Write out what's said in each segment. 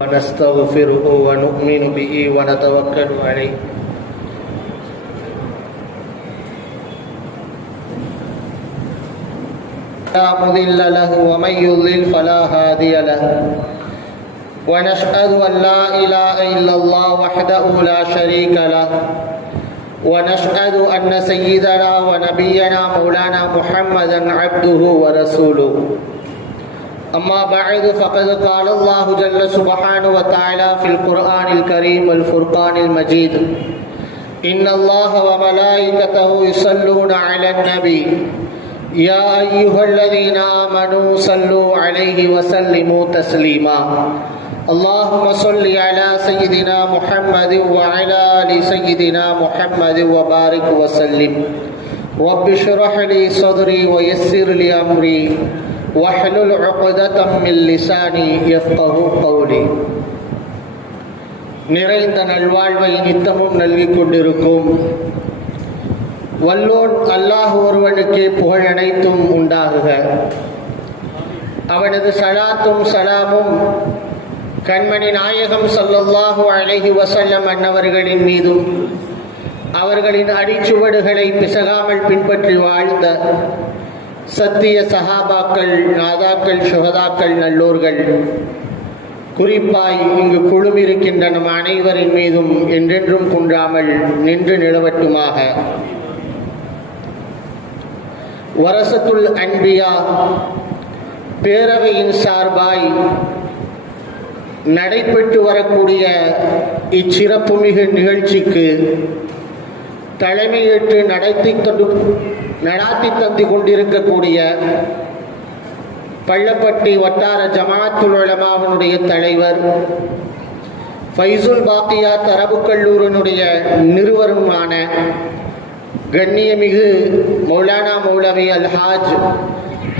ونستغفره ونؤمن به ونتوكل عليه لا مضل له ومن يضلل فلا هادي له ونشهد أن لا إله إلا الله وحده لا شريك له ونشهد أن سيدنا ونبينا مولانا محمدا عبده ورسوله أما بعد فقد قال الله جل سبحانه وتعالى في القرآن الكريم والفرقان المجيد إن الله وملائكته يصلون على النبي يا أيها الذين آمنوا صلوا عليه وسلموا تسليما اللهم صل على سيدنا محمد وعلى آل سيدنا محمد وبارك وسلم رب اشرح لي صدري ويسر لي أمري وحلل عقدة من لساني يفقه قولي. நிறைந்த நல்வாழ்வை நித்தமும் நல்கிக் கொண்டிருக்கும் வல்லோன் அல்லாஹ் ஒருவனுக்கே புகழ் அனைத்தும் உண்டாகுக. அவனது ஸலாத்தும் ஸலாமும் கண்மணி நாயகம் ஸல்லல்லாஹு அலைஹி வஸல்லம் அன்னவர்களின் மீதும் அவர்களின் அடிச்சுவடுகளை பிசகாமல் பின்பற்றி வாழ்ந்த சத்திய சஹாபாக்கள், நாதாக்கள், சுஹதாக்கள், நல்லோர்கள், குறிப்பாய் இங்கு குழுமிருக்கின்ற நம் அனைவரின் மீதும் என்றென்றும் குன்றாமல் நின்று நிலவட்டுமாக. வரசத்துல் அன்பியா பேரவையின் சார்பாய் நடைபெற்று வரக்கூடிய இச்சிறப்புமிகு நிகழ்ச்சிக்கு தலைமையேற்று நடாத்தி தந்து கொண்டிருக்கக்கூடிய பள்ளப்பட்டி வட்டார ஜமாஅத்துல் உலமாவினுடைய தலைவர், ஃபைசுல் பாக்கியாத் அரபுக் கல்லூரியினுடைய நிறுவனருமான கண்ணியமிகு மௌலானா மௌலவி அல்ஹாஜ்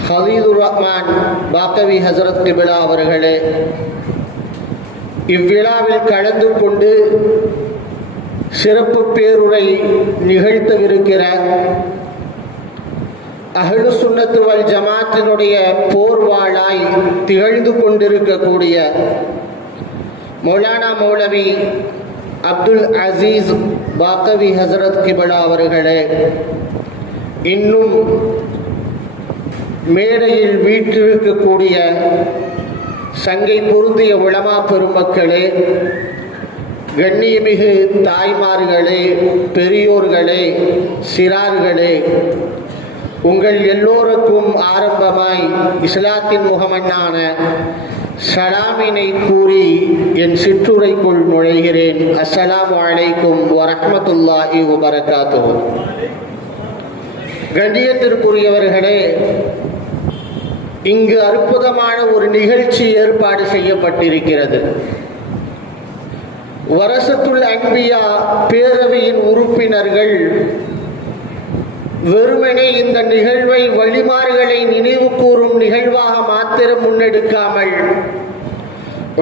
ஹலீலுர் ரஹ்மான் பாக்கவி ஹசரத் கிபிலா அவர்களே, இவ்விழாவில் கலந்து கொண்டு சிறப்பு பேருரை நிகழ்த்தவிருக்கிற அஹ்லு சுன்னத்து வல் ஜமாத்தினுடைய போர்வாளாய் திகழ்ந்து கொண்டிருக்கக்கூடிய மௌலானா மௌலவி அப்துல் அசீஸ் பாக்கவி ஹசரத் கிபிலா அவர்களே, இன்னும் மேடையில் வீற்றிருக்கக்கூடிய சங்கை பொருந்திய உலமா பெருமக்களே, கண்ணியமிகு தாய்மார்களே, பெரியோர்களே, சிறார்களே, உங்கள் எல்லோருக்கும் ஆரம்பமாய் இஸ்லாத்தின் முகமன்னான சலாமினை கூறி என் சிற்றுரைக்குள் நுழைகிறேன். அஸ்ஸலாமு அலைக்கும் வரஹ்மத்துல்லாஹி வபரகாத்துஹு. கண்ணியத்திற்குரியவர்களே, இங்கு அற்புதமான ஒரு நிகழ்ச்சி ஏற்பாடு செய்யப்பட்டிருக்கிறது. வரசத்துல் அன்பியா பேரவையின் உறுப்பினர்கள் வெறுமனே இந்த நிகழ்வை வழிமார்களை நினைவு கூறும் நிகழ்வாக மாத்திரம் முன்னெடுக்காமல்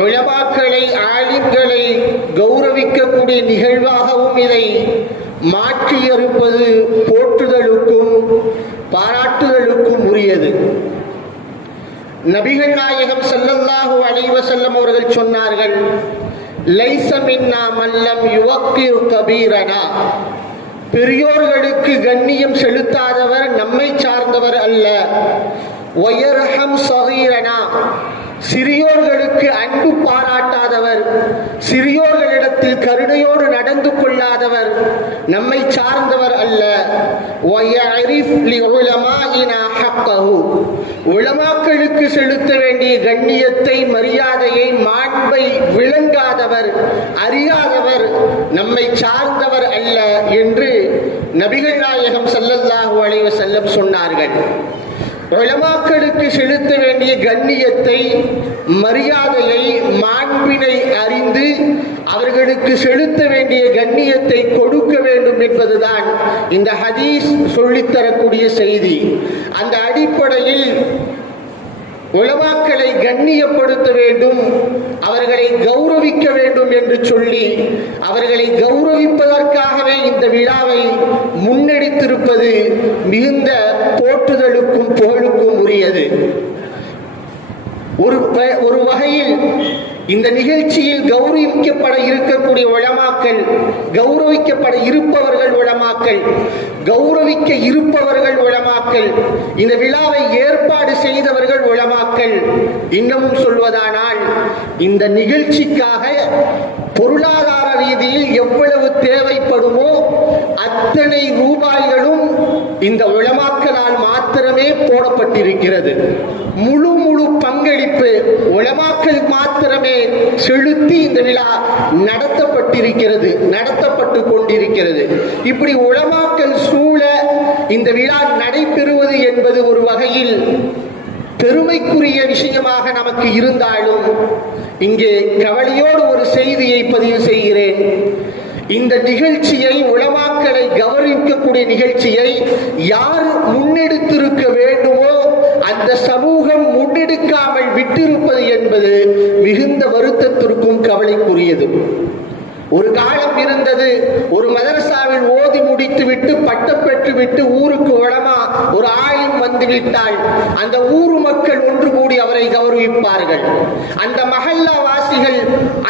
உலமாக்களை, ஆலிம்களை கௌரவிக்கக்கூடிய நிகழ்வாகவும் இதை மாற்றியிருப்பது போற்றுதலுக்கும் பாராட்டுதலுக்கும் உரியது. நபிகள் நாயகம் ஸல்லல்லாஹு அலைஹி வஸல்லம் அவர்கள் சொன்னார்கள், லைஸ மின்னா மல்லம் யுவக்கிர் கபீரனா, பெரியோர்களுக்கு கண்ணியம் செலுத்தாதவர் நம்மை சார்ந்தவர் அல்ல. வயர்ஹம் ஸகீரனா, சிறியோர்களுக்கு அன்பு பாராட்டாதவர், சிறியோர்களிடத்தில் கருணையோடு நடந்து கொள்ளாதவர் நம்மை சார்ந்தவர் அல்ல. வயரிஃப் லிஉலமாஇனா ஹக்கஹு, உலமாக்களுக்கு செலுத்த வேண்டிய கண்ணியத்தை, மரியாதையை, மாண்பை விளங்காதவர், அறியாதவர் நம்மை சார்ந்தவர் அல்ல என்று நபிகள் நாயகம் ஸல்லல்லாஹு அலைஹி வஸல்லம் சொன்னார்கள். உலமாக்களுக்கு செலுத்த வேண்டிய கண்ணியத்தை, மரியாதையை, மாண்பினை அறிந்து அவர்களுக்கு செலுத்த வேண்டிய கண்ணியத்தை கொடுக்க வேண்டும் என்பதுதான் இந்த ஹதீஸ் சொல்லித்தரக்கூடிய செய்தி. அந்த அடிப்படையில் உலமாக்களை கண்ணியப்படுத்த வேண்டும், அவர்களை கௌரவிக்க வேண்டும் என்று சொல்லி அவர்களை கௌரவிப்பதற்காகவே இந்த விழாவை முன்னெடுத்திருப்பது மிகுந்த போற்றுதலுக்கும் புகழுக்கும் உரியது. ஒரு வகையில் இந்த நிகழ்ச்சியில் கௌரவிக்கப்பட இருக்கக்கூடிய உலமாக்கள், கௌரவிக்கப்பட இருப்பவர்கள் உலமாக்கள், கௌரவிக்க இருப்பவர்கள் உலமாக்கள், இந்த விழாவை ஏற்பாடு செய்தவர்கள் உலமாக்கள். இன்னமும் சொல்வதானால் இந்த நிகழ்ச்சிக்காக பொருளாதார ரீதியில் எவ்வளவு தேவைப்படுமோ அத்தனை ரூபாய்களும் இந்த உலமாக்களால் மாத்திரமே போடப்பட்டிருக்கிறது. முழு பங்களிப்பு உலமாக்கள் மாத்திரமே செலுத்தி இந்த விழா நடத்தப்பட்டிருக்கிறது, நடத்தப்பட்டு கொண்டிருக்கிறது. இப்படி உலமாக்கள் சூழ இந்த விழா நடைபெறுவது என்பது ஒரு வகையில் பெருமைக்குரிய விஷயமாக நமக்கு இருந்தாலும், இங்கே கவலையோடு ஒரு செய்தியை பதிவு செய்கிறேன். இந்த நிகழ்ச்சியை, உலமாக்களை கௌரவிக்கக்கூடிய நிகழ்ச்சியை யார் முன்னெடுத்திருக்க வேண்டுமோ அந்த சமூகம் முன்னெடுக்காமல் விட்டிருப்பது என்பது மிகுந்த வருத்தத்திற்கும் கவலைக்குரியது. ஒரு காலம் இருந்தது, ஒரு மதரசாவில் ஓதி முடித்து விட்டு பட்டம் பெற்று விட்டு ஊருக்கு உலமா ஒரு ஆலிம் வந்துவிட்டால் அந்த ஊர் மக்கள் ஒன்று கூடி அவரை கௌரவிப்பார்கள். அந்த மஹல்லா வாசிகள்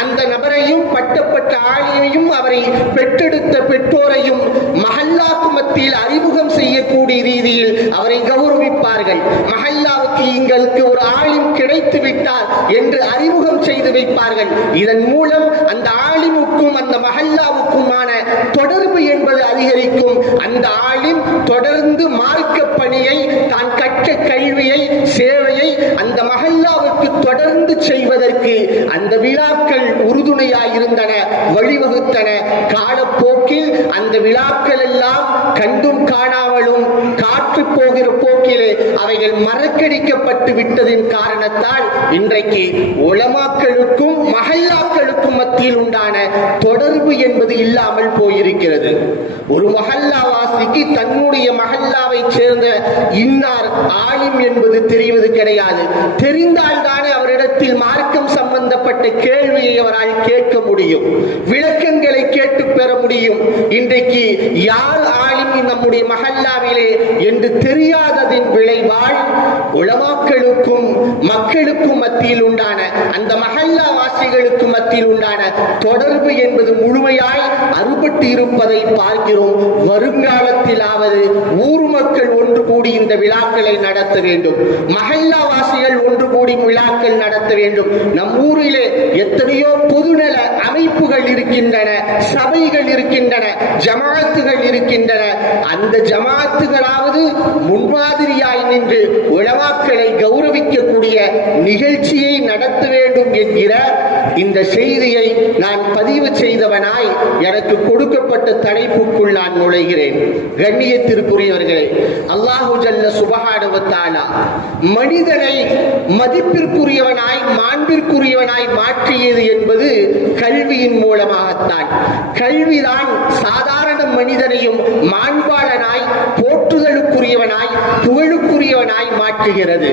அந்த நபரையும் பட்டப்பட்ட ஆலிமையும் அவரை பெற்றெடுத்த பெற்றோரையும் மஹல்லாவுக்கு மத்தியில் அறிமுகம் செய்யக்கூடிய ரீதியில் அவரை கௌரவிப்பார்கள். மஹல்லாவுக்கு எங்களுக்கு ஒரு ஆலிம் கிடைத்து விட்டார் என்று அறிமுகம் செய்து வைப்பார்கள். இதன் மூலம் அந்த ஆலிமுக்கும் அந்த மஹல்லாவுக்குமான தொடர்பு என்பது அதிகரிக்கும். அந்த ஆலிம் தொடர்ந்து மார்க்க பணியை, தான் கற்ற கல்வியை, சேவையை அந்த மஹல்லாவுக்கு தொடர்ந்து செய்வதற்கு அந்த விழாக்கள் உறுதுணையாயிருந்தன, வழிவகுத்தன. காலப்போக்கில் அந்த விழாக்கள் எல்லாம் கண்டும் காணாமலும் காற்று போகிற போக்கிலே அவைகள் மறக்கடிக்கப்பட்டு விட்டதின் காரணத்தால் இன்றைக்கு உலமாக்களுக்கும் மஹல்லாக்களுக்கும் மத்தியில் உண்டான தொடர்பு என்பது இல்லாமல் போயிருக்கிறது. ஒரு மஹல்லாவாசிக்கு தன்னுடைய மஹல்லாவை சேர்ந்த இன்னார் ஆலிம் என்பது தெரிவது கிடையாது. தெரிந்தால் தானே அவரிடத்தில் மார்க்கம் சம்பந்தப்பட்ட கேள்வியை அவரால் கேட்க முடியும், விளக்கங்களை கேட்டு பெற முடியும். இன்றைக்கு யார் ஆலிம் நம்முடைய மஹல்லாவிலே என்று தெரியாததின் விளைவால் உலமாக்களுக்கும் மக்களுக்கும் மத்தியில் உண்டான, அந்த மஹல்லா வாசிகளுக்கு மத்தியில் உண்டான தொடர்பு என்பது முழுமையாய் அறுபட்டு இருப்பதை பார்க்கிறோம். வருங்காலத்திலாவது ஊர் மக்கள் ஒன்று கூடி இந்த விழாக்களை நடத்த வேண்டும், மஹல்லா வாசிகள் ஒன்று கூடி விழாக்கள் நடத்த வேண்டும். நம் ஊரிலே எத்தனையோ பொதுநல அமைப்புகள் இருக்கின்றன, சபைகள் இருக்கின்றன, ஜமாத்துகள் இருக்கின்றன. அந்த ஜமாத்துகளாவது முன்மாதிரியாய் நின்று உலமாக்களை கௌரவிக்கக்கூடிய நிகழ்ச்சியை நடத்த வேண்டும் என்கிற இந்த செய்தியை நான் பதிவு செய்தவனாய் எனக்கு கொடுக்கப்பட்ட தலைப்புக்குள் நான் நுழைகிறேன். கண்ணியத்திற்குரியவர்களே, அல்லாஹு ஜல்ல சுப்ஹானஹு வ தஆலா மனிதனை மதிப்பிற்குரியவனாய், மாண்பிற்குரியவனாய் மாற்றியது என்பது கல்வியின் மூலமாகத்தான். கல்விதான் சாதாரண மனிதனையும் மாண்பாளனாய், போற்றுதலுக்குரியவனாய், புகழுக்குரியவனாய் மாற்றுகிறது.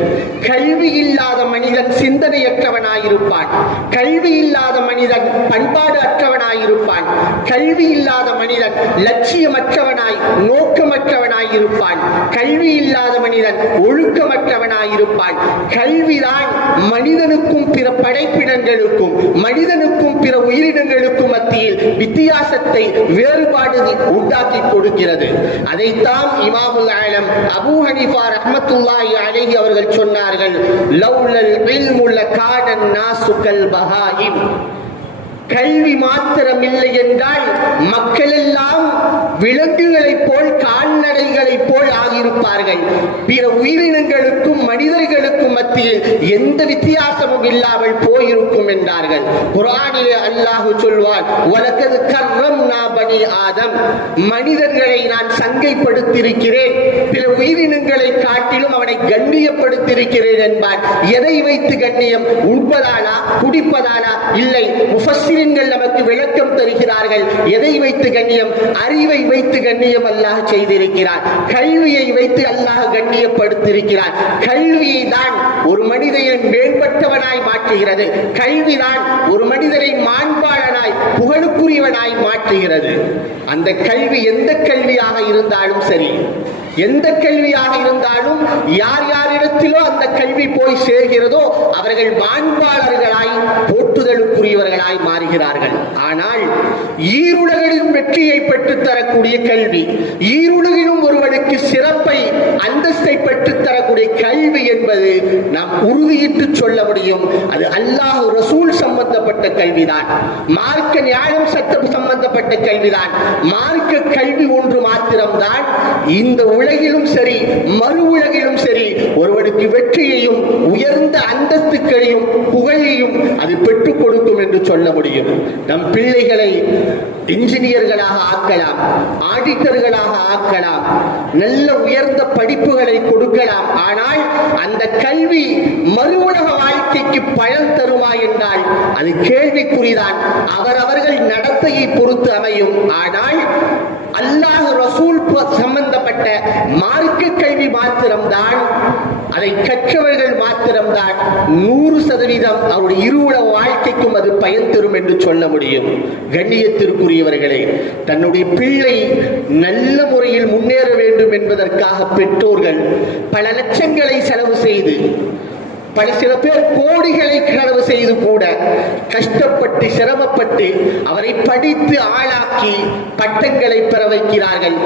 கல்வி இல்லாத மனிதன் சிந்தனையற்றவனாயிருப்பான். கல்வி இல்லாத மனிதன் பண்பாடு அற்றவனாயிருப்பான். கல்வி இல்லாத மனிதன் லட்சியமற்றவனாய், நோக்கமற்றவனாய் இருப்பான். கல்வி இல்லாத மனிதன் ஒழுக்கமற்றவனாயிருப்பான். கல்விதான் மனிதனுக்கும் பிற படைப்பினங்களுக்கும், மனிதனுக்கும் பிற உயிரினங்களுக்கும் மத்தியில் வித்தியாசத்தை, வேறுபாடு உண்டாக்கி கொடுக்கிறது. அதைத்தான் இமாமுல் ஆலம் அபூ ஹனீஃபா ரஹ்மத்துல்லாஹி அலைஹி அவர்கள் சொன்னார்கள், லவ்லல் இல்மு லகானன் நாசு கல் பஹாயிம். கல்வி மாத்திரம் இல்லை என்றால் மக்கள் எல்லாம் விலங்குகளைப் போல், கால்நடைகளைப் போல் ஆகியிருப்பார்கள். பிற உயிரினங்களுக்கும் மனிதர்களுக்கும் மத்தியில் எந்த வித்தியாசமும் இல்லாமல் போயிருக்கும் என்றார்கள். குர்ஆனிலே அல்லாஹ் சொல்வான், வலக்கத் கர்ரம்னா பனி ஆதம், மனிதர்களை நான் சங்கைப்படுத்தியிருக்கிறேன், பிற உயிரினங்களை காட்டிலும் அவனை கண்ணியப்படுத்தியிருக்கிறேன் என்பான். எதை வைத்து கண்ணியம்? உண்பதானா, குடிப்பதானா? இல்லை. முஃபஸ்ஸிரீன்கள் நமக்கு விளக்கம் தருகிறார்கள். எதை வைத்து கண்ணியம்? அறிவை வைத்து கண்ணியம் அல்லாஹ் செய்திருக்கிறான். கல்வியை வைத்து அல்லாஹ் கண்ணியப்படுத்தியிருக்கிறான். கல்வியை தான் ஒரு மனிதனை மேம்பட்டவனாய் மாற்றுகிறது. கல்விதான் ஒரு மனிதனை மாண்பாளனாய், புகழுக்குரியவனாய் மாற்றுகிறது. அந்த கல்வி எந்த கல்வியாக இருந்தாலும் சரி, எந்த கல்வியாக இருந்தாலும் யார் யாரிடத்திலோ அந்த கல்வி போய் சேர்கிறதோ அவர்கள் மாண்பாளர்களாய் போற்றுதலுக்குரியவர்களாய் மாறுகிறார்கள். ஆனால் ஈருலகிலும் வெற்றியை பெற்றுத்தரக்கூடிய கல்வி, ஈருலகிலும் ஒருவனுக்கு சிறப்பை அந்தஸ்தை பெற்றுத்தரக்கூடிய கல்வி என்பது நாம் உறுதியிட்டு சொல்ல முடியும். அது அல்லாஹ் ரசூல் சம்பந்தப்பட்ட கல்விதான், மார்க்க நியாயம் சட்டம் சம்பந்தப்பட்ட கல்விதான். மார்க்க கல்வி ஒன்று மாத்திரம்தான் இந்த உலகிலும் சரி மறு உலகிலும் சரி ஒருவனுக்கு வெற்றியையும் உயர்ந்த அந்தஸ்துகளையும் புகழையும் அது பெற்றுக் கொடுக்கும் என்று சொல்ல முடியும். நம் பிள்ளைகளை இன்ஜினியர்களாக ஆக்கலாம், ஆடிட்டர்களாக ஆக்கலாம், நல்ல உயர்ந்த படிப்புகளை கொடுக்கலாம். ஆனால் அந்த கல்வி மறு உலக வாழ்க்கைக்கு பயன் தருமா என்றால் அது கேள்விக்குறிதான். அவரவர்கள் நடத்தையை பொறுத்து அமையும். ஆனால் அல்லாஹ் ரசூல் சம்பந்தப்பட்ட மார்க்க கல்வி மாத்திரம்தான், அதை கற்றவர்கள் மாத்திரம்தான் 100% அவருடைய இருவுல வாழ்க்கைக்கும் அது பயன் தரும் என்று சொல்ல முடியும். கண்ணியத்திற்குரியவர்களே, தன்னுடைய பிள்ளை நல்ல முறையில் முன்னேற வேண்டும் என்பதற்காக பெற்றோர்கள் பல லட்சங்களை செலவு செய்து, சில பேர் கோடிகளை செலவு செய்து கூட கஷ்டப்பட்டு சிரமப்பட்டு அவரை படித்து ஆளாக்கி பட்டங்களை பெற வைக்கிறார்கள்.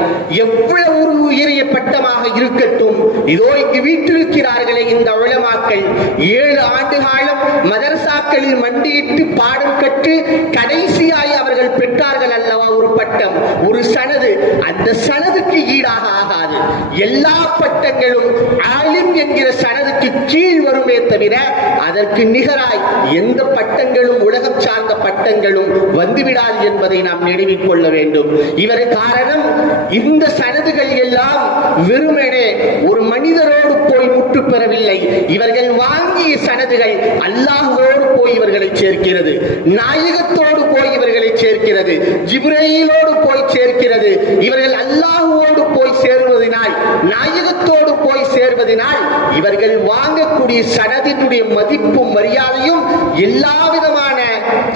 எவ்வளவு ஒரு உயரிய பட்டமாக இருக்கட்டும், இதோ இங்கு வீட்டிருக்கிறார்களே இந்த உலமாக்கள் 7 ஆண்டு காலம் மதரசாக்களில் மண்டியிட்டு பாடம் கற்று கடைசியாய் அவர்கள் பெற்றார்கள் அல்லவா ஒரு பட்டம், ஒரு சனது. அந்த சனதுக்கு ஈடாக ஆகாது. எல்லா பட்டங்களும் ஆலிம் என்கிற சனதுக்கு கீழ் வருமே தவிர அதற்கு நிகராய் எந்த பட்டங்களும் உலகம் சார்ந்த பட்டங்களும் வந்துவிடாது என்பதை நாம் நினைவில் கொள்ள வேண்டும். இவர் காரணம் இந்த சனதுகள் எல்லாம் வெறுமனே ஒரு மனிதரோடு போய் முற்று பெறவில்லை. இவர்கள் வாங்கிய சனதுகள் அல்லாஹ்வோடு போய் இவர்களை சேர்க்கிறது, நாயகத்தோடு போய் இவர்களை சேர்க்கிறது, ஜிப்ரீலோடு போய் சேர்க்கிறது. இவர்கள் அல்லாஹ்வோடு போய் சேருவதனால், நாயகத்தோடு போய் சேர்வதனால் இவர்கள் வாங்கக்கூடிய சனதினுடைய மதிப்பும் மரியாதையும் எல்லா விதமான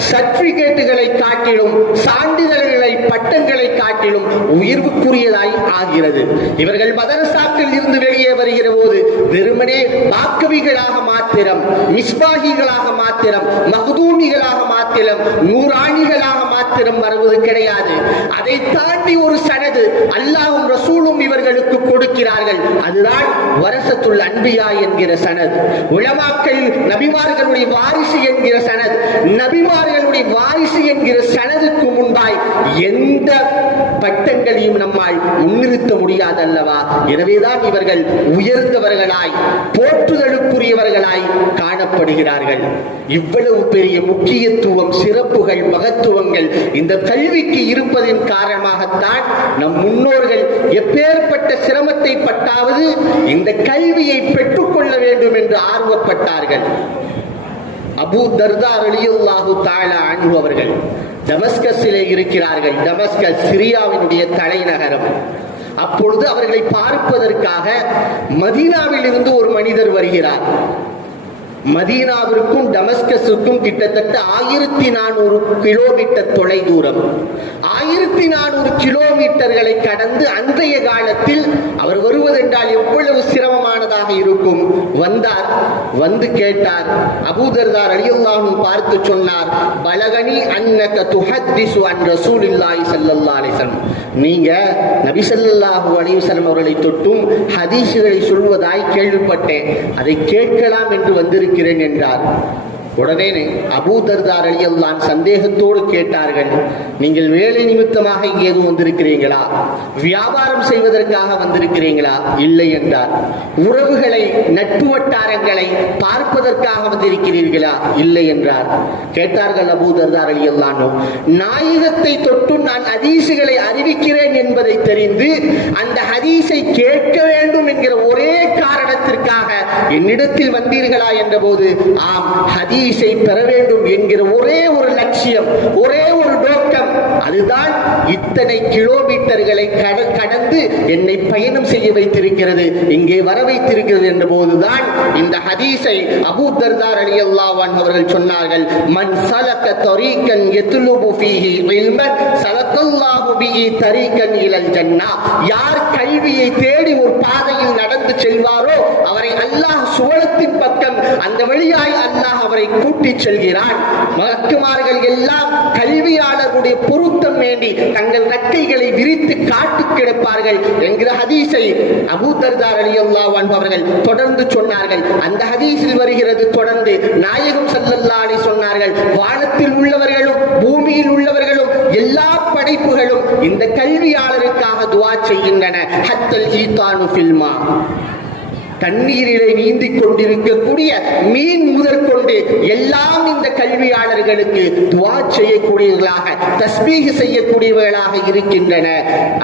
சர்டிபிகேட்டுகளை காட்டிலும், சான்றிதழ்களை, பட்டங்களை காட்டிலும் உயர்வுக்குரியதாய் ஆகிறது. இவர்கள் மதரசாக்கள் இருந்து வெளியே வருகிற போது வெறுமனே மாக்கவிகளாக மாத்திரம், மிஸ்பாகிகளாக மாத்திரம், மஹ்தூமிகளாக மாத்திரம், நூராணிகளாக மாத்திரம் வருவது கிடையாது. அதை தாண்டி ஒரு சனது அல்லாஹ்வும் ரசூலும் இவர்களுக்கு கொடுக்கிறார்கள். அதுதான் வரசத்துல் அன்பியா என்கிற சனத். உலமாக்கள் நபிமார்களுடைய வாரிசு என்கிற சனத். நபிமார்களுடைய வாரிசு என்கிற சனதுக்கு முன்பாய் எந்த பட்டங்களையும் நம்மால் முன்னிறுத்த முடியாது அல்லவா? எனவேதான் இவர்கள் உயர்ந்தவர்களாய் போற்றுதலுக்குரியவர்களாய் காணப்படுகிறார்கள். இவ்வளவு பெரிய முக்கியத்துவம், சிறப்புகள், மகத்துவங்கள் இந்த கல்விக்கு இருப்பதன் காரணமாகத்தான் நம் முன்னோர்கள் எப்பேற்பட்ட சிரமத்தை பட்டாவது இந்த கல்வியை பெற்றுக்கொள்ள வேண்டும் என்று ஆர்வப்பட்டார்கள். அபூ தர்தா ரலியல்லாஹு தஆலா அன்ஹு அவர்கள் டமஸ்கஸிலே இருக்கிறார்கள். டமஸ்கஸ் சிரியாவினுடைய தலைநகரம். அப்பொழுது அவர்களை பார்ப்பதற்காக மதீனாவில் இருந்து ஒரு மனிதர் வருகிறார். மதீனாவிற்கும் டமஸ்கஸுக்கும் கிட்டத்தட்ட 1400 கிலோமீட்டர் தொலை தூரம். 1400 கிலோமீட்டர்களை கடந்து அன்றைய காலத்தில் அவர் வருவதென்றால் எவ்வளவு சிரமமானதாக இருக்கும். வந்தார், வந்து கேட்டார். அபூ தர்தா ரலியல்லாஹு அன்ஹு பார்த்து சொன்னார், பலகனி அன்னக துஹத்திஸு அன் ரசூலில்லாஹி ஸல்லல்லாஹு அலைஹி வஸல்லம், நீங்க நபி ஸல்லல்லாஹு அலைஹி வஸல்லம் அவர்களை தொட்டும் ஹதீஸ்களை சொல்வதாய் கேள்விப்பட்டேன், அதை கேட்கலாம் என்று வந்திருக்கிறேன் என்றார். உடனே அபூ தர்தா ரலியல்லாஹு அன்ஹு சந்தேகத்தோடு கேட்டார்கள், நீங்கள் வேலை நிமித்தமாக இங்கே எதுவும் வந்திருக்கிறீங்களா? வியாபாரம் செய்வதற்காக வந்திருக்கிறீங்களா? இல்லை என்றார். உறவுகளை, நட்பு வட்டாரங்களை பார்ப்பதற்காக வந்திருக்கிறீர்களா? இல்லை என்றார். கேட்டார்கள் அபூ தர்தா ரலியல்லாஹு அன்ஹு, நாயகத்தை தொட்டு நான் ஹதீஸ்களை அறிவிக்கிறேன் என்பதை தெரிந்து அந்த ஹதீஸை கேட்க வேண்டும் என்கிற ஒரே காரணத்திற்காக என்னிடத்தில் வந்தீர்களா என்ற போது, ஆம், ஹதீஸை பெற வேண்டும் என்கிற ஒரே ஒரு லட்சியம், ஒரே ஒரு நோக்கம், அதுதான் இத்தனை கிலோமீட்டர்களை கடந்து என்னை பயணம் செய்ய வைத்திருக்கிறது, இங்கே வர வைத்திருக்கிறது என்ற போதுதான் இந்த ஹதீஸை அபூ தர்தா ரலியல்லாஹு அன்ஹு அவர்கள் சொன்னார்கள். மன் சலக தரீகன் யத்லுபு ஃபீஹி இல்மன் சலக்கல்லாஹு பிஹி தரீகன் இலல் ஜன்னah. யார் கல்வியை தேடி ஒரு பாதையில் நடந்து செல்வாரோ அவரை அல்லாஹ் சுவனத்தின் பக்கம் அந்த வழியாய் அல்லாஹ் அவரை கூட்டிச் செல்கிறான். மலக்குமார்கள் எல்லாம் கல்வியாளர்களுடைய பொருத்தம் வேண்டி தங்கள் ரெக்கைகளை விரித்து காட்டு கிடப்பார்கள் என்கிற ஹதீஸை அபூ தர்தா ரலியல்லாஹு அன்ஹு அவர்கள் தொடர்ந்து சொன்னார்கள். அந்த ஹதீஸில் வருகிறது, தொடர்ந்து நாயகம் ஸல்லல்லாஹு அலைஹி சொன்னார்கள், வானத்தில் உள்ளவர்களும் பூமியில் உள்ளவர்களும் எல்லா படைப்புகளும் இந்த கல்வியாளருக்காக துஆ செய்கின்றன. ஹத்தல் ஈதானு ஃபில் மா, தண்ணீரிலே நீந்திக் கொண்டிருக்கக்கூடிய மீன் முதற்கொண்டு எல்லாம் இந்த கல்வியாளர்களுக்கு துஆ செய்யக்கூடியவர்களாக, தஸ்பீஹ் செய்யக்கூடியவர்களாக இருக்கின்றன.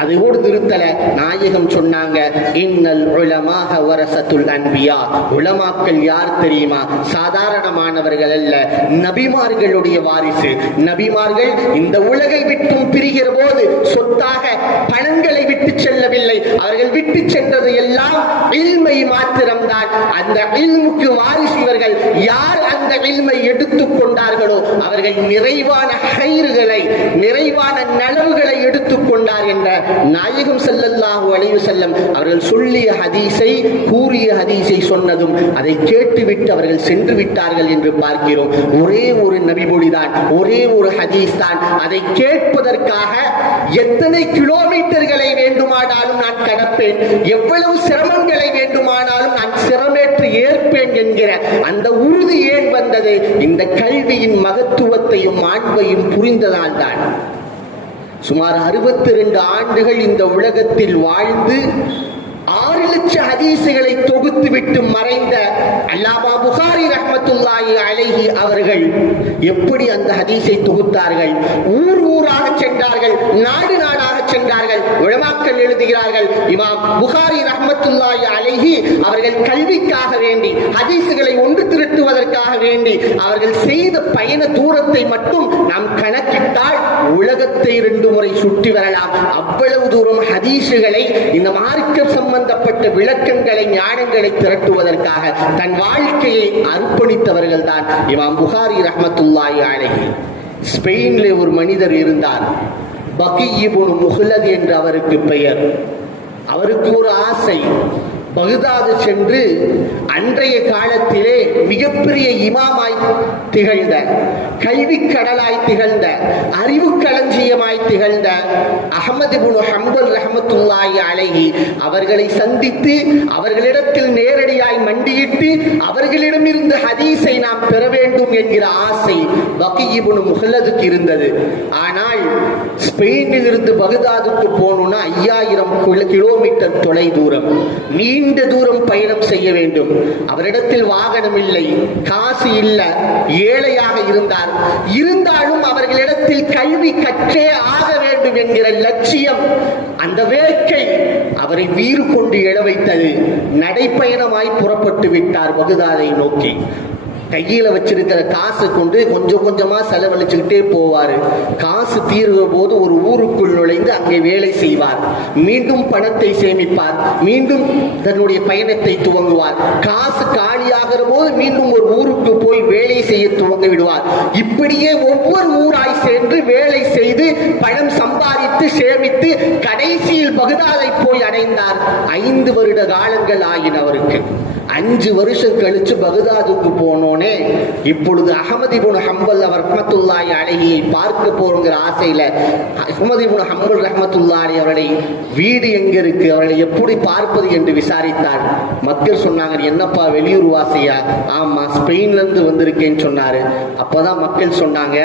அதோடு திருத்தல நாயகம் சொன்னாங்க, இன்னல் உலமாக வரசத்துல் அன்பியா. உலமாக்கள் யார் தெரியுமா? சாதாரணமானவர்கள் அல்ல, நபிமார்களுடைய வாரிசு. நபிமார்கள் இந்த உலகை விட்டும் பிரிகிற போது சொத்தாக பணங்களை விட்டு செல்லவில்லை. அவர்கள் விட்டு சென்றது எல்லாம் இல்மை மாத்திரம்தான். அந்த இல்முக்கு வாரிசு இவர்கள். யார் அந்த இல்மை எடுத்துக் கொண்டார்களோ அவர்கள் நிறைவான ஹைர்களை, நிறைவான நலவுகளை எடுத்துக் கொண்டார் என்ற நாயகம் ஸல்லல்லாஹு அலைஹி வஸல்லம் அவர்கள் சொல்லிய ஹதீஸை, கூறிய ஹதீஸை சொன்னதும் அதை கேட்டுவிட்டு அவர்கள் சென்று விட்டார்கள் என்று பார்க்கிறோம். ஒரே ஒரு நபிமொழிதான், ஒரே ஒரு ஹதீஸ் தான். அதை கேட்பதற்காக எத்தனை கிலோமீட்டர்களை வேண்டுமானாலும் நான் கடப்பேன், எவ்வளவு சிரமங்களை வேண்டுமானாலும் நான் சிரமேற்று ஏற்பேன் என்கிற அந்த உறுதி ஏன் வந்தது? இந்த கல்வியின் மகத்துவத்தையும் மாண்பையும் புரிந்ததால் தான். சுமார் 62 ஆண்டுகள் இந்த உலகத்தில் வாழ்ந்து 6 லட்சம் ஹதீஸுகளை தொகுத்து விட்டு மறைந்த அல்லாமா புகாரி ரஹ்மத்துல்லாஹி அலைஹி அவர்கள் எப்படி அந்த ஹதீஸை தொகுத்தார்கள்? ஊர் ஊராக சென்றார்கள், நாடு நாடாக சென்றார்கள். உலமாக்கள் எழுதுகிறார்கள், இமாம் புகாரி ரஹ்மத்துல்லாஹி அலைஹி அவர்கள் கல்விக்காக வேண்டி, ஹதீஸுகளை ஒன்று திரட்டுவதற்காக வேண்டி அவர்கள் செய்த பயண தூரத்தை மட்டும் நாம் கணக்கிட்டால் உலகத்தை 2 முறை சுற்றி வரலாம். அவ்வளவு தூரம் ஹதீஸுகளை, இந்த மார்க்கம் சம்பந்தப்பட்ட விளக்கங்களை, ஞானங்களை திரட்டுவதற்காக தன் வாழ்க்கையை அர்ப்பணித்தவர்கள் தான் இமாம் புகாரி ரஹ்மத்துல்லாஹி அலைஹி. ஸ்பெயினில் ஒரு மனிதர் இருந்தார், பகி இப்னு முஹ்லத் என்று அவருக்கு பெயர். அவருக்கு ஒரு ஆசை, பகுதாது சென்று அன்றைய காலத்திலே மிகப்பெரிய இமாமாய் திகழ்ந்த, கல்வி கடலாய் திகழ்ந்த, அறிவு களஞ்சியமாய் திகழ்ந்த அஹ்மத் இப்னு ஹம்பல் ரஹ்மத்துல்லாஹி அலைஹி அவர்களை சந்தித்து அவர்களிடத்தில் நேரடியாய் மண்டியிட்டு அவர்களிடமிருந்து ஹதீஸை நாம் பெற வேண்டும் என்கிற ஆசை பகி இப்னு முஹ்லதுக்கு இருந்தது. ஆனால் ஸ்பெயினில் இருந்து பகுதாதுக்கு போகணும்னா 5000 கிலோமீட்டர் தொலை தூரம், நீண்ட தூரம் பயணம் செய்ய வேண்டும். அவரிடத்தில் வாகனம் இல்லை, காசு இல்லை, ஏழையாக இருந்தார். இருந்தாலும் அவர்களிடத்தில் கல்வி கற்றே ஆக வேண்டும் என்கிற லட்சியம், அந்த வேட்கை அவரை வீறு கொண்டு எழ வைத்தது. நடைப்பயணமாய் புறப்பட்டு விட்டார் பகுதாதை நோக்கி. கையில வச்சிருக்கிற காசு கொண்டு கொஞ்சம் கொஞ்சமா செலவழிச்சுக்கிட்டே போவாரு. காசு தீர்கிற போது ஒரு ஊருக்குள் நுழைந்து அங்கே வேலை செய்வார். மீண்டும் பணத்தை சேமிப்பார், மீண்டும் தன்னுடைய பயணத்தை துவங்குவார். காசு காலியாகிற போது மீண்டும் ஒரு ஊருக்கு போய் வேலை செய்ய துவங்க விடுவார். இப்படியே ஒவ்வொரு ஊராய் சென்று வேலை செய்து பணம் சம்பாதித்து சேமித்து கடைசியில் பகுதாதை போய் அடைந்தார். 5 வருட காலங்கள் ஆகின அவருக்கு. 5 வருஷம் கழிச்சு பகுதாதுக்கு போனோனே இப்பொழுது அஹ்மத் இப்னு ஹம்பல் அவர் ரஹ்மத்துல்லாஹி அலைஹியை பார்க்க போறங்கிற ஆசையில அஹ்மத் இப்னு ஹம்பல் ரஹ்மத்துல்லாஹி அலைஹி அவருடைய வீடு எங்க இருக்கு, அவர்களை எப்படி பார்ப்பது என்று விசாரித்தார். மக்கள் சொன்னாங்க, என்னப்பா வெளியூர் வாசியா? ஆமா, ஸ்பெயின்ல இருந்து வந்திருக்கேன்னு சொன்னாரு. அப்பதான் மக்கள் சொன்னாங்க,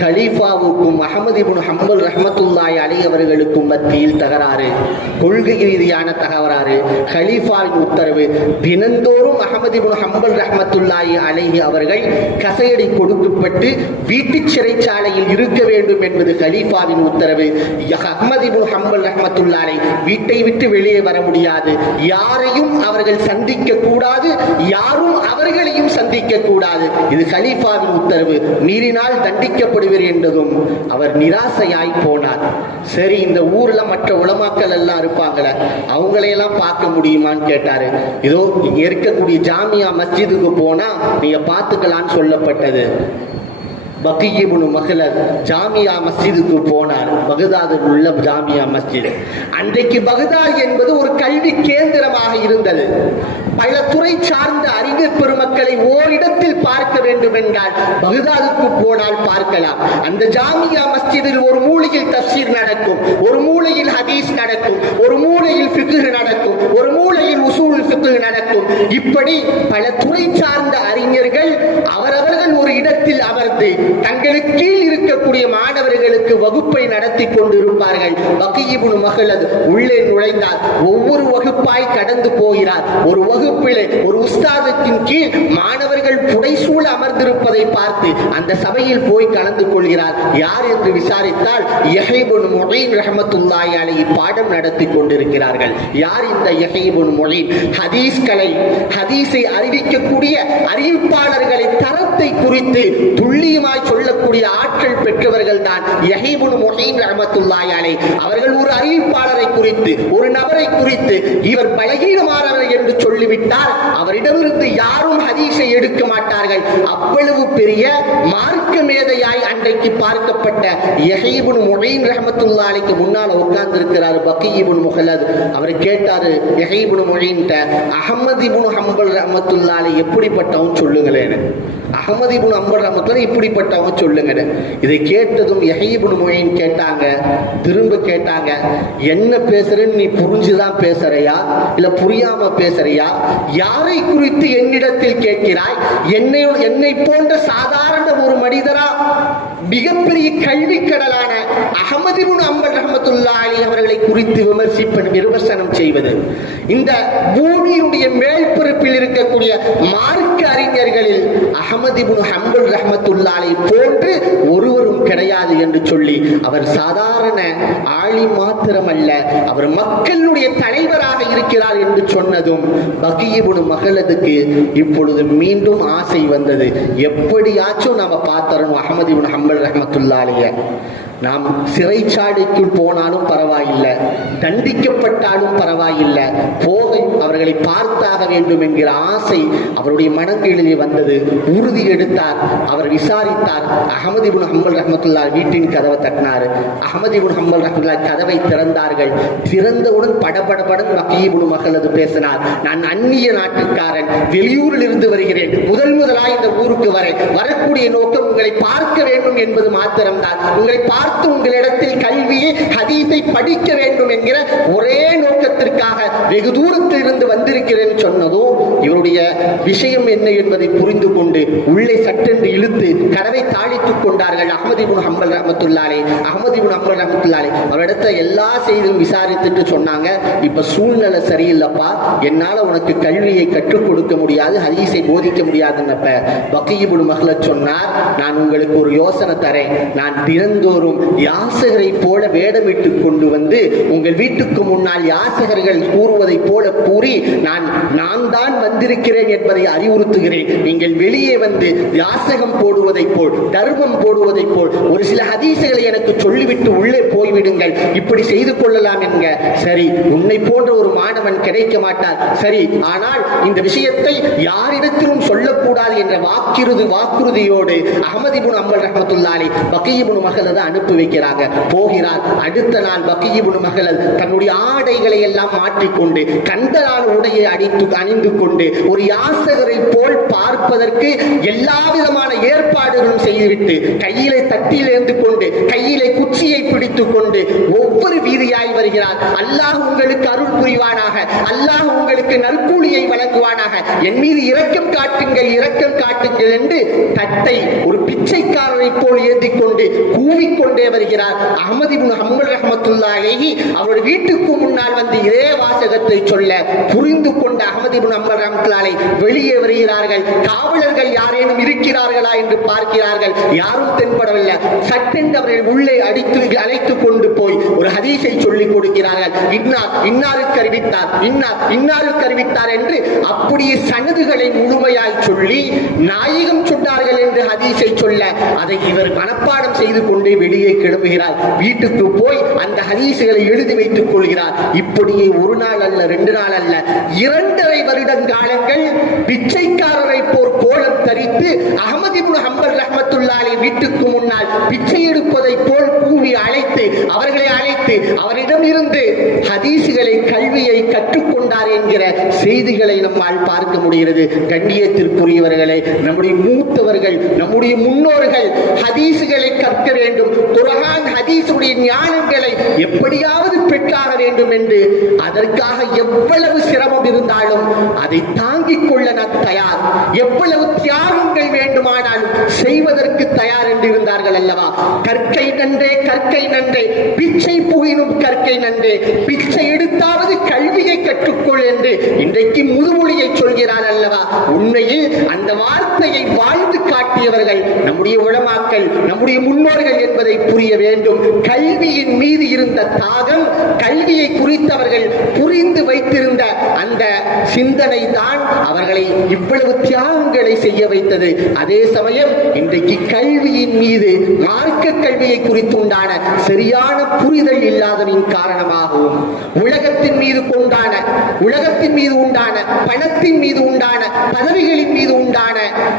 ஹலீஃபாவுக்கும் அஹ்மத் இப்னு ஹம்பல் ரஹ்மத்துல்லாஹி அலைஹி அவர்களுக்கும் மத்தியில் தகராறு, கொள்கை ரீதியான தகராறு. ஹலீஃபாவின் உத்தரவு, தினங்கள் தினந்தோறும் அஹ்மது இப்னு ஹம்பல் ரஹ்மத்துல்லாஹி அலைஹி அவர்கள் கசையடி கொடுக்கப்பட்டு வீட்டு சிறைச்சாலையில் இருக்க வேண்டும் என்பது கலீஃபாவின் உத்தரவு. அஹ்மது இப்னு ஹம்பல் ரஹ்மத்துல்லாஹி வீட்டை விட்டு வெளியே வர முடியாது, யாரையும் அவர்கள் சந்திக்க கூடாது, யாரும் அவர்களையும் சந்திக்க கூடாது. இது கலீஃபாவின் உத்தரவு. மீறினால் தண்டிக்கப்படுவர் என்றதும் அவர் நிராசையாய் போனார். சரி, இந்த ஊர்ல மற்ற உலமாக்கள் எல்லாம் இருப்பாங்களே, அவங்களையெல்லாம் பார்க்க முடியுமான்னு கேட்டாரு. இதோ இங்க இருக்கக்கூடிய ஜாமியா மஸ்ஜிதுக்கு போனா நீங்க பார்த்துக்கலான்னு சொல்லப்பட்டது. பக்கீ இப்னு மக்லத் ஜாமியா மஸ்ஜிதுக்கு போனார். பகதாதில் உள்ள ஜாமியா மஸ்ஜித். அன்றைக்கு பகதாத் என்பது ஒரு கல்வி கேந்திரமாக இருந்தது. பல துறை சார்ந்த அறிஞர் பெருமக்களை ஓரிடத்தில் பார்க்க வேண்டும் என்றால் பகதாதுக்கு போனால் பார்க்கலாம். அந்த ஜாமியா மஸ்ஜிதில் ஒரு மூலையில் தஃப்சீர் நடக்கும், ஒரு மூலையில் ஹதீஸ் நடக்கும், ஒரு மூலையில் ஃபிக்ஹ் நடக்கும், ஒரு மூலையில் உசூல் ஃபிக்ஹ் நடக்கும். இப்படி பல துறை சார்ந்த அறிஞர்கள் அவரவர்கள் ஒரு இடத்தில் அமர்ந்து தங்களுக்கு கீழ் இருக்கக்கூடிய மாணவர்களுக்கு வகுப்பை நடத்தி கொண்டிருப்பார்கள். பக்கீ இப்னு மக்லத் உள்ளே நுழைந்தார். ஒவ்வொரு வகுப்பாய் கடந்து போகிறார். ஒரு வகுப்பிலே ஒரு உஸ்தாதுக்கின் கீழ் மாணவர்கள் புடைசூழ அமர்ந்திருப்பதை பார்த்து அந்த சபையில் போய் கலந்து கொள்கிறார். யார் என்று விசாரித்தால் யஹ்யா இப்னு முஈன் ரஹ்மத்துல்லாஹி அலைஹி பாடம் நடத்தி கொண்டிருக்கிறார்கள். யார் இந்த யஹ்யா இப்னு முஈன்? ஹதீஸை அறிவிக்கக்கூடிய அறிவிப்பாளர்களை தரத்தை குறித்து துல்லியமாய் சொல்லக்கூடிய ஆற்றல் பெற்றவர்கள் தான் யஹ்யா இப்னு முஈன் ரஹ்மத்துல்லாஹி அலைஹி. அவர்கள் ஒரு அறிவிப்பாளரை குறித்து, ஒரு நபரை குறித்து இவர் பலகீனமானவர் என்று சொல்லிவிட்டால் அவரிடமிருந்து யாரும் ஹதீஸை எடுக்க மாட்டார்கள். அவ்வளவு பெரிய மார்க்க மேதையாய் அன்றைக்கு பார்க்கப்பட்ட யஹ்யா இப்னு முஈன் ரஹ்மத்துல்லாஹி அலைஹிக்கு முன்னால் உட்கார்ந்து இருக்கிறார் பக்கீ இப்னு மக்லத். அவர் கேட்டாரு யஹ்யா இப்னு முஈன்ட்ட, அஹ்மது இப்னு ஹம்பல் ரஹ்மத்துல்லாஹி அலைஹி எப்படிப்பட்டவன் சொல்லுங்களேன். அஹ்மது இப்னு ஹம்பல் ரஹ்மத்துல்லாஹி இப்படிப்பட்டவன் சொல்லுங்க. இதை கேட்டதும் யஹ்யா இப்னு முஈன் கேட்டாங்க, திரும்ப கேட்டாங்க, என்ன பேசுறேன்னு நீ புரிஞ்சுதான் பேசுறியா இல்ல புரியாம பேசுறியா? யாரை குறித்து என்னிடத்தில் கேட்கிறாய்? என்னை போன்ற சாதாரண ஒரு மனிதரா மிகப்பெரிய கல்வி கடலான அஹ்மது இப்னு ஹம்பல் ரஹ்மத்துல்லாஹி அலைஹி அவர்களை குறித்து விமர்சனம் செய்வது? இந்த பூமியுடைய மேல்பரப்பில் இருக்கக்கூடிய மார்க்க அறிஞர்களில் அஹ்மது இப்னு ஹம்பல் ரஹ்மத்துல்லாஹி அலைஹி போன்று ஒருவரும் கிடையாது என்று சொல்லி அவர் சாதாரண ஆளி மாத்திரமல்ல, அவர் மக்களுடைய தலைவராக இருக்கிறார் என்று சொன்னதும் பக்கீ இப்னு மக்லதுக்கு இப்பொழுது மீண்டும் ஆசை வந்தது. எப்படியாச்சும் நாம பார்த்தரணும் அஹ்மது இப்னு ஹம்பல் ரஹ்மத்துல்லாஹி அலைஹி. நாம் சிறைச்சாலைக்குள் போனாலும் பரவாயில்லை, தண்டிக்கப்பட்டாலும் பரவாயில்லை, போக அவர்களை பார்த்தாக வேண்டும் என்கிற ஆசை அவருடைய மனங்களிலே வந்தது. உறுதி எடுத்தார். அவர் விசாரித்தார். அஹ்மது இப்னு ஹம்பல் ரஹ்மத்துல்லாஹி வீட்டின் கதவை தட்டினார். அஹ்மது இப்னு ஹம்பல் ரஹ்மத்துல்லாஹி கதவை திறந்தார்கள். திறந்தவுடன் படபடபடன் பக்கீ இப்னு மக்லத் பேசினார். நான் அந்நிய நாட்டுக்காரன், வெளியூரில் இருந்து வருகிறேன். முதலாய் இந்த ஊருக்கு வரக்கூடிய நோக்கம் உங்களை பார்க்க வேண்டும் என்பது மாத்திரம்தான். உங்களை பார்த்து உங்களிடத்தில் கல்வியை ஹதீஸை படிக்க வேண்டும் என்கிற ஒரே நோக்கத்திற்காக வெகு தூரத்தில் இருந்து வந்திருக்கிறேன் சொன்னதும் இவருடைய விஷயம் என்ன என்பதை புரிந்து கொண்டு உள்ளே சட்டென்று இழுத்து கதவை தாளித்துக் கொண்டார்கள் அஹ்மது இப்னு ஹம்பல் ரஹ்மத்துல்லாஹி அலைஹி. அஹ்மது இப்னு ஹம்பல் ரஹ்மத்துல்லாஹி அலைஹி அவரிடத்தை எல்லா செய்தியும் விசாரித்துட்டு சொன்னாங்க, இப்ப சூழ்நிலை சரியில்லைப்பா, என்னால உனக்கு கல்வியை கற்றுக் கொடுக்க முடியாது, ஹதீஸை போதிக்க முடியாதுன்னப்ப பக்கீ இப்னு மக்லத் சொன்னார், நான் உங்களுக்கு ஒரு யோசனை தரேன். நான் தினந்தோறும் யாசகரை போல வேடமிட்டு கொண்டு வந்து உங்கள் வீட்டுக்கு முன்னால் யாசகர்கள் கூறுவதை போல கூறி நான் தான் வந்திருக்கிறேன் என்பதை அறிவுறுத்துகிறேன். நீங்கள் வெளியே வந்து யாசகம் போடுவதை போல், தர்மம் போடுவதை போல் ஒரு சில ஹதீசுகளை எனக்கு சொல்லிவிட்டு உள்ளே போய்விடுங்கள், இப்படி செய்து கொள்ளலாம் என்க. சரி, உன்னை போன்ற ஒரு மாணவன் கிடைக்க மாட்டார், சரி, ஆனால் இந்த விஷயத்தை யாரிடத்திலும் சொல்லக்கூடாது என்ற வாக்குறுதியோடு அஹ்மது இப்னு ஹம்பல் ரஹ்மத்துல்லாஹி அலைஹி பக்கீ இப்னு மக்லத் அனுப்பி வைக்கிறாங்க. போகிறார். அடுத்த நாள் பக்கீ இப்னு மக்லத் தன்னுடைய ஆடைகளை எல்லாம் மாற்றிக்கொண்டு கந்தலான உடையை அணிந்து கொண்டு ஒரு யாசகரை போல் பார்ப்பதற்கு எல்லா விதமான ஏற்பாடுகளும் செய்துவிட்டு கையிலே தட்டில் இருந்து கொண்டு கையிலே குச்சியை பிடித்துக் கொண்டு ஒவ்வொரு வீதியாய் வருகிறார். அல்லாஹ் உங்களுக்கு அருள் புரிவானாக, அல்லாஹ் உங்களுக்கு நற்கூலியை வழங்குவானாக, என் மீது இரக்கம் காட்டுங்கள், இரக்கம் காட்டுங்கள் என்று தட்டை ஒரு பிச்சைக்காரரை போல் ஏந்தி கொண்டு கூவிக்கொண்டே வருகிறார். அஹ்மது இப்னு ஹம்பல் ரஹ்மத்துல்லாஹி அலைஹி அவருடைய வீட்டுக்கு முன்னால் வந்து இதே வாசகத்தை சொல்ல புரிந்து கொண்ட அஹ்மது இப்னு ஹம்பல் ரஹ்மத்துல்லாஹி அலைஹி வெளியே வருகிறார்கள். காவலர்கள் யாரேனும் இருக்கிறார்களா என்று பார்க்கிறார்கள். யாரும் தென்படவில்லை. சட்டென்று அவர்கள் உள்ளே அழைத்துக் கொண்டு போய் ஒரு ஹதீஸை சொல்லிக் கொடுக்கிறார்கள். இன்னாருக்கு அறிவித்தார், இன்னாருக்கு அறிவித்தார் என்று அப்படியே சனதுகளை முழுமையாய் சொல்லி நாயகம் சொன்னார்கள் என்று ஹதீஸை சொல்ல அதை இவர் மனப்பாடம் செய்து கொண்டு வெளியே கிளம்புகிறார். வீட்டுக்கு போய் அந்த ஹதீஸுகளை எழுதி வைத்துக் கொள்கிறார். இப்படியே ஒரு நாள் அல்ல, 2 நாள் அல்ல, 2.5 வருடங்காலங்கள் பிச்சைக்காரரை போர் கோலம் தரித்து அஹ்மது இப்னு ஹம்பல் ரஹ்மத்துல்லாஹி அலைஹி வீட்டுக்கு முன்னால் பிச்சை எடுப்பதை போல் கூவி அழைத்து அவரிடம் இருந்து ஹதீஸுகளை கல்வியை கற்றுக்கொண்டார் என்கிற செய்திகளை நம்மால் பார்க்க முடிகிறது. கண்ணியத்திற்குரியவர்களே, நம்முடைய மூத்தவர்கள், நம்முடைய முன்னோர்கள் ஹதீஸுகளை கற்க வேண்டும், குர்ஆன் ஹதீஸுடைய ஞானங்களை எப்படியாவது பெற்றாக வேண்டும் என்று அதற்காக எவ்வளவு சிரமம் இருந்தாலும் அதை தாங்கிக் கொள்ள நான் தயார், எவ்வளவு தியாகங்கள் வேண்டுமானாலும் செய்வதற்கு தயார் என்று இருந்தார்கள் அல்லவா? கற்கை நன்றே, கற்கை நன்றே, பிச்சை புகினும் கற்கை நன்றே, பிச்சை எடுத்தாவது கல்வியை கற்றுக்கொள் என்று இன்றைக்கு முதுமொழியை சொல்கிறார் அல்லவா? உண்மையில் அந்த வார்த்தையை வாழ்ந்து காட்டியவர்கள் நம்முடைய உலமாக்கள், நம்முடைய முன்னோர்கள் என்பதை புரிய வேண்டும். கல்வியின் மீது இருந்த தாகம், கல்வியை குறித்தவர்கள் புரிந்து வைத்திருந்த அந்த சிந்தனை தான் அவர்களை இவ்வளவு தியாகங்களை செய்ய வைத்தது. அதே சமயம் இன்றைக்கு கல்வியின் மீது, மார்க்க கல்வியை குறித்து உண்டான சரியான புரிதல் இல்லாதவின் காரணமாகவும் உலகத்தின் மீது உண்டான பணத்தின் மீது உண்டான பதவிகளின் மீது உண்டான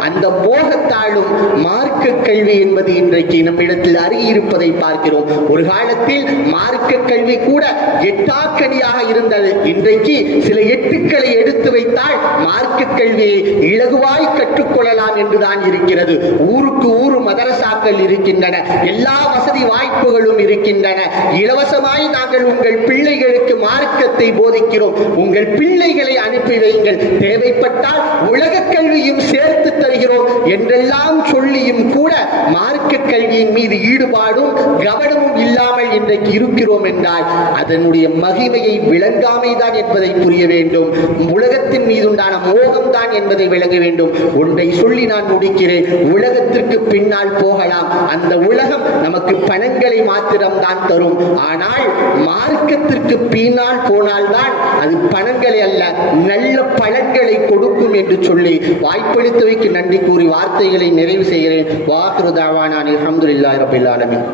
அந்த மோகத்தாலும் மார்க்க கல்வி என்பது இன்றைக்கு நம்மிடத்தில் அருகியிருப்பதை பார்க்கிறோம். ஒரு காலத்தில் மார்க்க கல்வி கூட எட்டாக்கணியாக இருந்தது. இன்றைக்கு சில எட்டுக்களை எடுத்து வைத்தால் மார்க்க கல்வியை இலகுவாய் கற்றுக்கொள்ளலாம் என்றுதான் இருக்கிறது. ஊருக்கு ஊர் மதரசாக்கள் இருக்கின்றன, எல்லா வசதி வாய்ப்புகளும் இருக்கின்றன. இலவசமாய் நாங்கள் உங்கள் பிள்ளைகளுக்கு மார்க்கத்தை போதிக்கிறோம், உங்கள் பிள்ளைகளை அனுப்பி வையுங்கள், தேவைப்பட்டால் உலக கல்வியும் சேர்த்து தருகிறோம் என்றெல்லாம் சொல்லியும் கூட மார்க்க கல்வியின் மீது ஈடுபாடும் கவனமும் இல்லாமல் இன்றைக்கு இருக்கிறோம் என்றால் அதனுடைய மகிமையை விளங்காமைதான் என்பதை புரிய வேண்டும். உலகத்தின் மீது உண்டான மோகம் தான் என்பதை விளங்க வேண்டும். ஒன்றை சொல்லி நான் முடிக்கிறேன். உலகத்திற்கு பின்னால் போகலாம், அந்த உலகம் நமக்கு பணங்களை மாத்திரம்தான் தரும். ஆனால் மார்க்கத்திற்கு பின்னால் போனால்தான் அது பணங்களை அல்ல, நல்ல பலன்களை கொடுக்கும் என்று சொல்லி வாய்ப்பளித்தவைக்கு நன்றி கூறி வார்த்தைகளை நிறைவு செய்கிறேன். வாஹிரு தஅவானா அல்ஹம்துலில்லாஹி ரப்பில் ஆலமீன்.